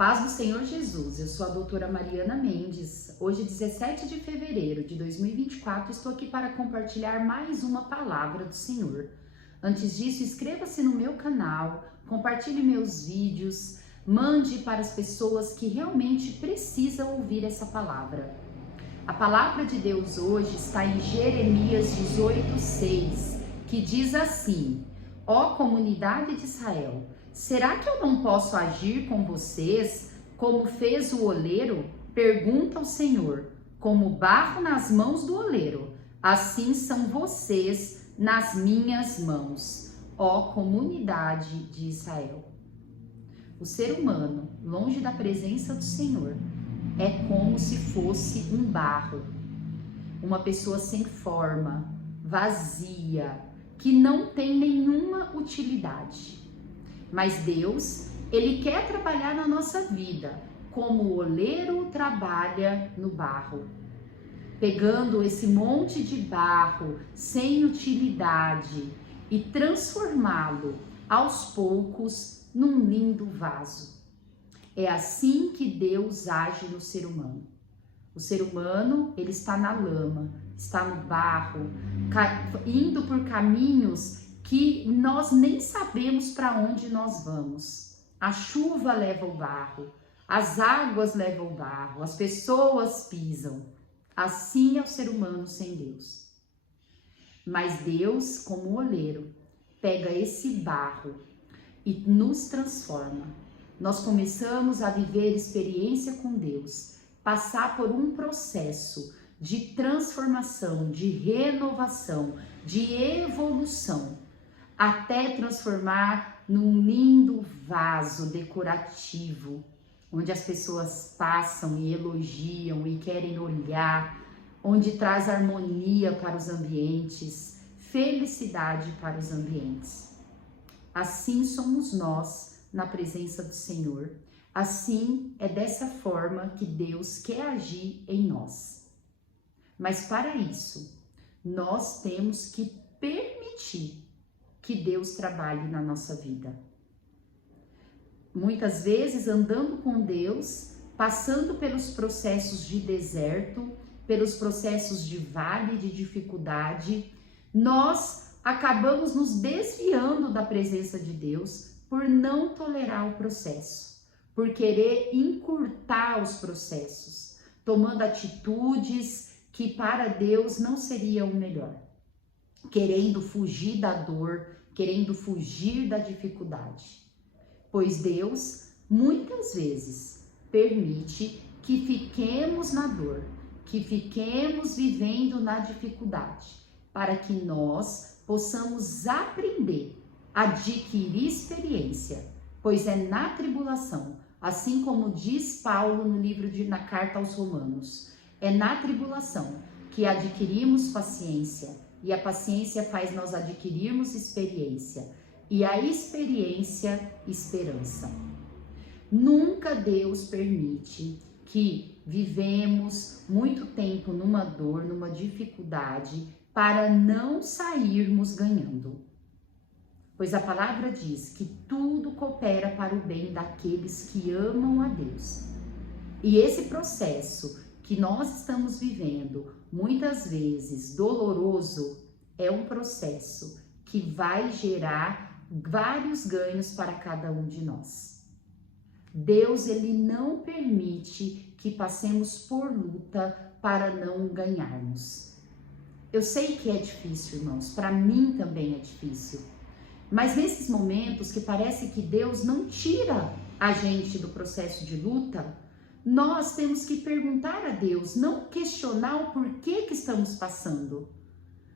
paz do Senhor Jesus, eu sou a doutora Mariana Mendes. Hoje, 17 de fevereiro de 2024, estou aqui para compartilhar mais uma palavra do Senhor. Antes disso, inscreva-se no meu canal, compartilhe meus vídeos, mande para as pessoas que realmente precisam ouvir essa palavra. A palavra de Deus hoje está em Jeremias 18:6, que diz assim: Ó comunidade de Israel, será que eu não posso agir com vocês como fez o oleiro? Pergunta o Senhor. Como barro nas mãos do oleiro, assim são vocês nas minhas mãos, ó comunidade de Israel. O ser humano, longe da presença do Senhor, é como se fosse um barro, uma pessoa sem forma, vazia, que não tem nenhuma utilidade. Mas Deus, Ele quer trabalhar na nossa vida, como o oleiro trabalha no barro. Pegando esse monte de barro sem utilidade e transformá-lo aos poucos num lindo vaso. É assim que Deus age no ser humano. O ser humano, ele está na lama, está no barro, indo por caminhos que nós nem sabemos para onde nós vamos. A chuva leva o barro, as águas levam o barro, as pessoas pisam. Assim é o ser humano sem Deus. Mas Deus, como oleiro, pega esse barro e nos transforma. Nós começamos a viver experiência com Deus, passar por um processo de transformação, de renovação, de evolução, até transformar num lindo vaso decorativo, onde as pessoas passam e elogiam e querem olhar, onde traz harmonia para os ambientes, felicidade para os ambientes. Assim somos nós na presença do Senhor. Assim é dessa forma que Deus quer agir em nós. Mas para isso, nós temos que permitir que Deus trabalhe na nossa vida. Muitas vezes andando com Deus, passando pelos processos de deserto, pelos processos de vale de dificuldade, nós acabamos nos desviando da presença de Deus por não tolerar o processo, por querer encurtar os processos, tomando atitudes que para Deus não seriam o melhor, querendo fugir da dor, querendo fugir da dificuldade. Pois Deus, muitas vezes, permite que fiquemos na dor, que fiquemos vivendo na dificuldade, para que nós possamos aprender, adquirir experiência, pois é na tribulação, assim como diz Paulo no na carta aos Romanos, é na tribulação que adquirimos paciência, e a paciência faz nós adquirirmos experiência, e a experiência, esperança. Nunca Deus permite que vivemos muito tempo numa dor, numa dificuldade, para não sairmos ganhando. Pois a palavra diz que tudo coopera para o bem daqueles que amam a Deus. E esse processo que nós estamos vivendo, muitas vezes doloroso, é um processo que vai gerar vários ganhos para cada um de nós. Deus, ele não permite que passemos por luta para não ganharmos. Eu sei que é difícil, irmãos, para mim também é difícil. Mas nesses momentos que parece que Deus não tira a gente do processo de luta, nós temos que perguntar a Deus, não questionar o porquê que estamos passando,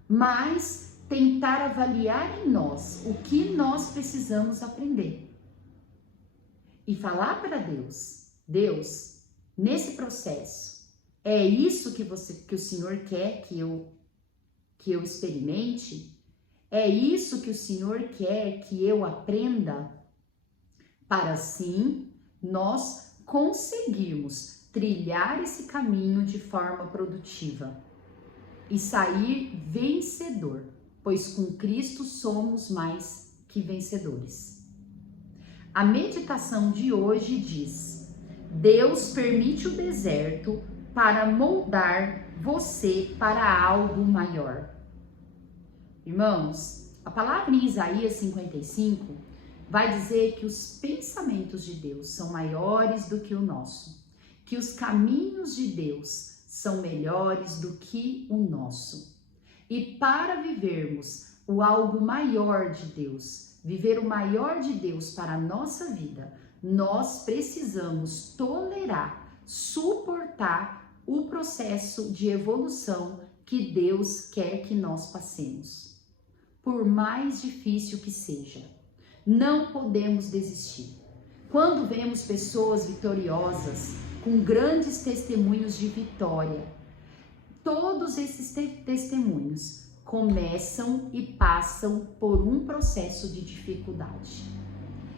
mas tentar avaliar em nós o que nós precisamos aprender. E falar para Deus, Deus, nesse processo, é isso que o Senhor quer que eu experimente? É isso que o Senhor quer que eu aprenda? Para assim nós conseguirmos trilhar esse caminho de forma produtiva e sair vencedor, pois com Cristo somos mais que vencedores. A meditação de hoje diz: Deus permite o deserto para moldar você para algo maior. Irmãos, a palavra em Isaías 55 vai dizer que os pensamentos de Deus são maiores do que o nosso, que os caminhos de Deus são melhores do que o nosso. E para vivermos o algo maior de Deus, viver o maior de Deus para a nossa vida, nós precisamos tolerar, suportar o processo de evolução que Deus quer que nós passemos. Por mais difícil que seja, não podemos desistir. Quando vemos pessoas vitoriosas, com grandes testemunhos de vitória, todos esses testemunhos começam e passam por um processo de dificuldade.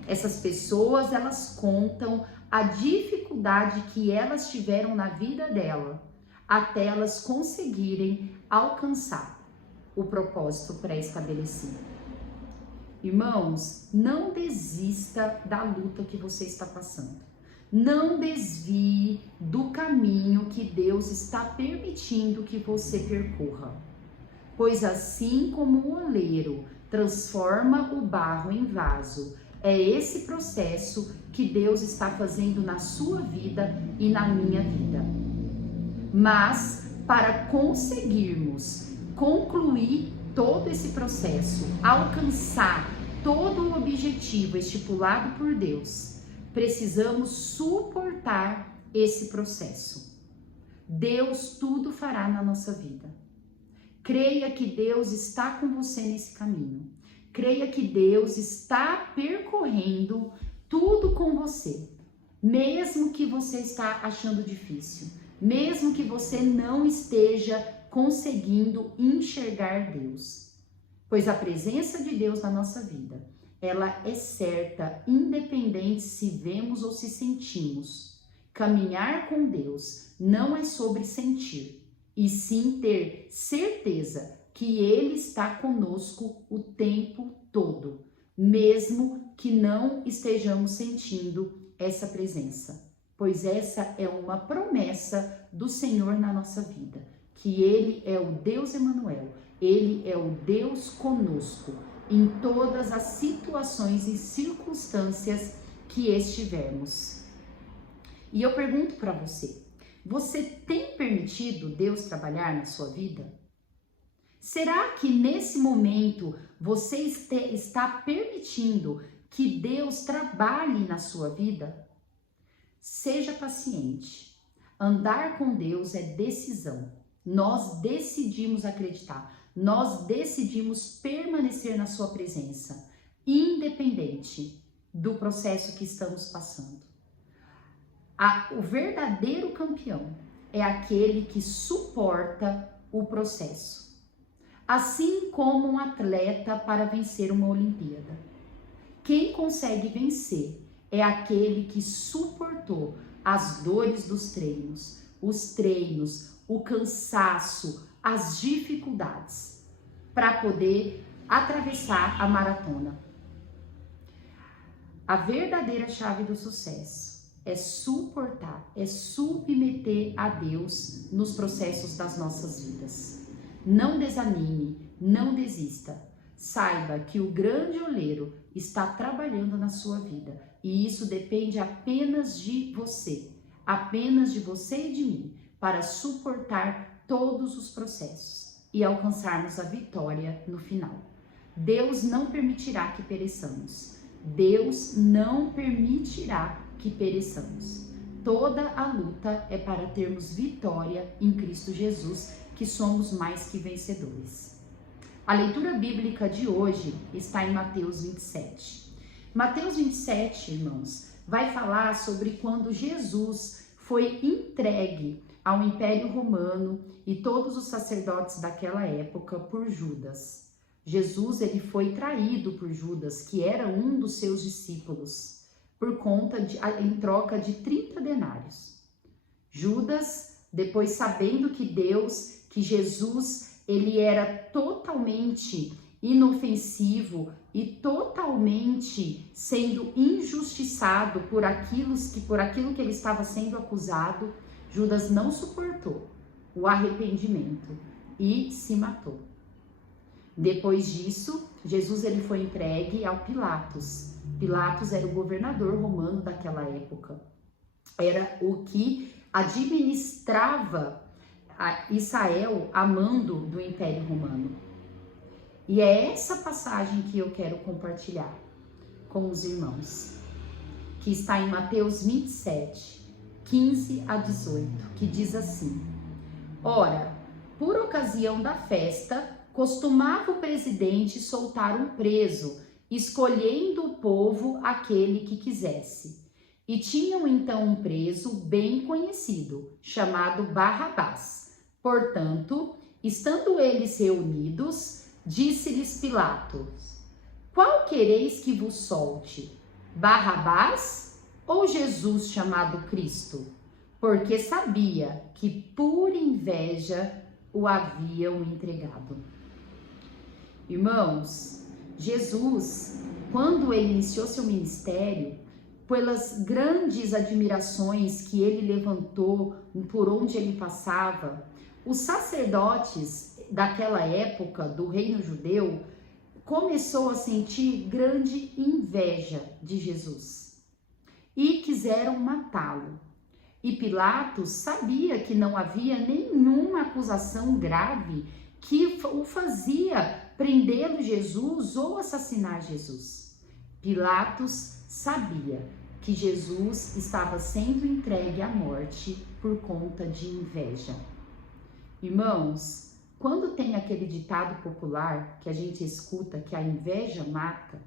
Essas pessoas, elas contam a dificuldade que elas tiveram na vida dela, até elas conseguirem alcançar o propósito pré-estabelecido. Irmãos, não desista da luta que você está passando. Não desvie do caminho que Deus está permitindo que você percorra. Pois assim como o oleiro transforma o barro em vaso, é esse processo que Deus está fazendo na sua vida e na minha vida. Mas para conseguirmos concluir todo esse processo, alcançar todo o objetivo estipulado por Deus, precisamos suportar esse processo. Deus tudo fará na nossa vida. Creia que Deus está com você nesse caminho. Creia que Deus está percorrendo tudo com você. Mesmo que você está achando difícil. Mesmo que você não esteja conseguindo enxergar Deus. Pois a presença de Deus na nossa vida, ela é certa, independente se vemos ou se sentimos. Caminhar com Deus não é sobre sentir, e sim ter certeza que Ele está conosco o tempo todo, mesmo que não estejamos sentindo essa presença. Pois essa é uma promessa do Senhor na nossa vida, que Ele é o Deus Emanuel, Ele é o Deus conosco, em todas as situações e circunstâncias que estivermos. E eu pergunto para você, você tem permitido Deus trabalhar na sua vida? Será que nesse momento você está permitindo que Deus trabalhe na sua vida? Seja paciente. Andar com Deus é decisão. Nós decidimos acreditar. Nós decidimos permanecer na sua presença, independente do processo que estamos passando. O verdadeiro campeão é aquele que suporta o processo. Assim como um atleta para vencer uma Olimpíada. Quem consegue vencer é aquele que suportou as dores dos treinos, os treinos, o cansaço, as dificuldades, para poder atravessar a maratona. A verdadeira chave do sucesso é suportar, é submeter a Deus nos processos das nossas vidas. Não desanime, não desista. Saiba que o grande oleiro está trabalhando na sua vida e isso depende apenas de você e de mim, para suportar todos os processos e alcançarmos a vitória no final. Deus não permitirá que pereçamos. Deus não permitirá que pereçamos. Toda a luta é para termos vitória em Cristo Jesus, que somos mais que vencedores. A leitura bíblica de hoje está em Mateus 27. Mateus 27, irmãos, vai falar sobre quando Jesus foi entregue ao Império Romano e todos os sacerdotes daquela época por Judas. Jesus, ele foi traído por Judas, que era um dos seus discípulos, em troca de 30 denários. Judas, depois sabendo que Jesus, ele era totalmente inofensivo e totalmente sendo injustiçado por aquilo que ele estava sendo acusado, Judas não suportou o arrependimento e se matou. Depois disso, Jesus ele foi entregue ao Pilatos. Pilatos era o governador romano daquela época. Era o que administrava Israel a mando do Império Romano. E é essa passagem que eu quero compartilhar com os irmãos, que está em Mateus 27, 15 a 18, que diz assim: Ora, por ocasião da festa, costumava o presidente soltar um preso, escolhendo o povo aquele que quisesse. E tinham então um preso bem conhecido, chamado Barrabás. Portanto, estando eles reunidos, disse-lhes Pilatos: Qual quereis que vos solte? Barrabás ou Jesus chamado Cristo? Porque sabia que por inveja o haviam entregado. Irmãos, Jesus, quando ele iniciou seu ministério, pelas grandes admirações que ele levantou por onde ele passava, os sacerdotes daquela época do reino judeu começou a sentir grande inveja de Jesus e quiseram matá-lo. E Pilatos sabia que não havia nenhuma acusação grave que o fazia prendê-lo Jesus ou assassinar Jesus. Pilatos sabia que Jesus estava sendo entregue à morte por conta de inveja. Irmãos, quando tem aquele ditado popular que a gente escuta que a inveja mata,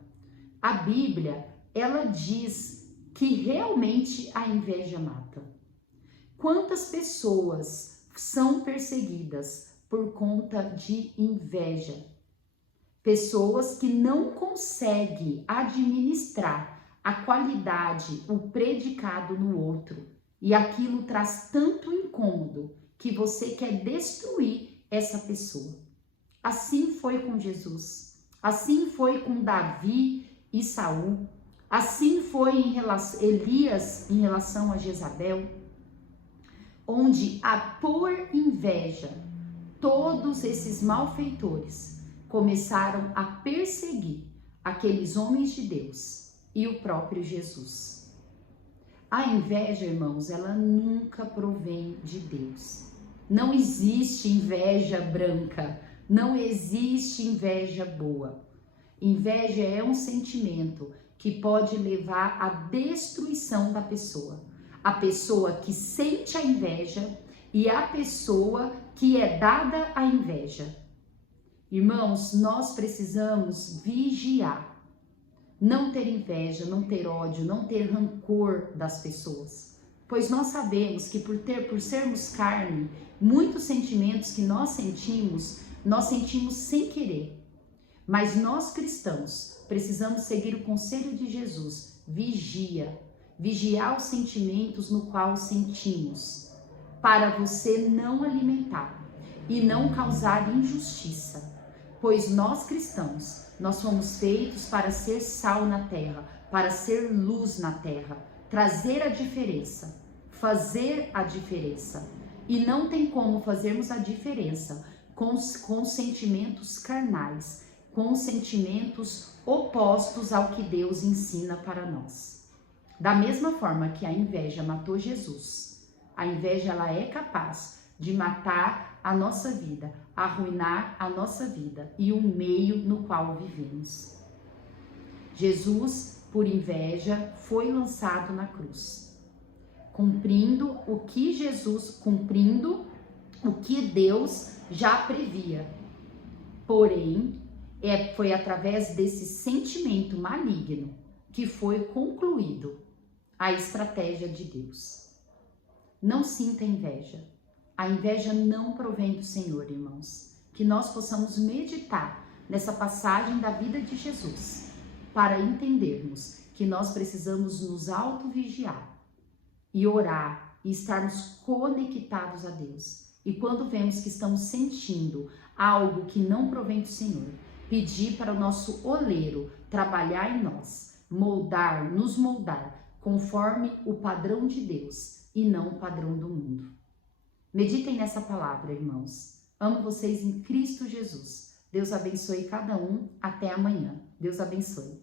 a Bíblia, ela diz que realmente a inveja mata. Quantas pessoas são perseguidas por conta de inveja? Pessoas que não conseguem administrar a qualidade, o predicado no outro, e aquilo traz tanto incômodo que você quer destruir essa pessoa. Assim foi com Jesus, assim foi com Davi e Saul, assim foi Elias em relação a Jezabel, onde por inveja todos esses malfeitores começaram a perseguir aqueles homens de Deus e o próprio Jesus. A inveja, irmãos, ela nunca provém de Deus. Não existe inveja branca, não existe inveja boa. Inveja é um sentimento que pode levar à destruição da pessoa. A pessoa que sente a inveja e a pessoa que é dada à inveja. Irmãos, nós precisamos vigiar. Não ter inveja, não ter ódio, não ter rancor das pessoas. Pois nós sabemos que por sermos carne, muitos sentimentos que nós sentimos sem querer. Mas nós cristãos precisamos seguir o conselho de Jesus. Vigiar os sentimentos no qual sentimos, para você não alimentar e não causar injustiça. Pois nós cristãos, nós fomos feitos para ser sal na terra, para ser luz na terra, trazer a diferença, fazer a diferença. E não tem como fazermos a diferença com sentimentos carnais, com sentimentos opostos ao que Deus ensina para nós. Da mesma forma que a inveja matou Jesus, a inveja ela é capaz de matar a nossa vida, arruinar a nossa vida e o meio no qual vivemos. Jesus, por inveja, foi lançado na cruz, cumprindo o que Deus já previa. Porém, foi através desse sentimento maligno que foi concluído a estratégia de Deus. Não sinta inveja. A inveja não provém do Senhor, irmãos. Que nós possamos meditar nessa passagem da vida de Jesus para entendermos que nós precisamos nos auto-vigiar e orar e estarmos conectados a Deus. E quando vemos que estamos sentindo algo que não provém do Senhor, pedir para o nosso oleiro trabalhar em nós, nos moldar conforme o padrão de Deus e não o padrão do mundo. Meditem nessa palavra, irmãos. Amo vocês em Cristo Jesus. Deus abençoe cada um. Até amanhã. Deus abençoe.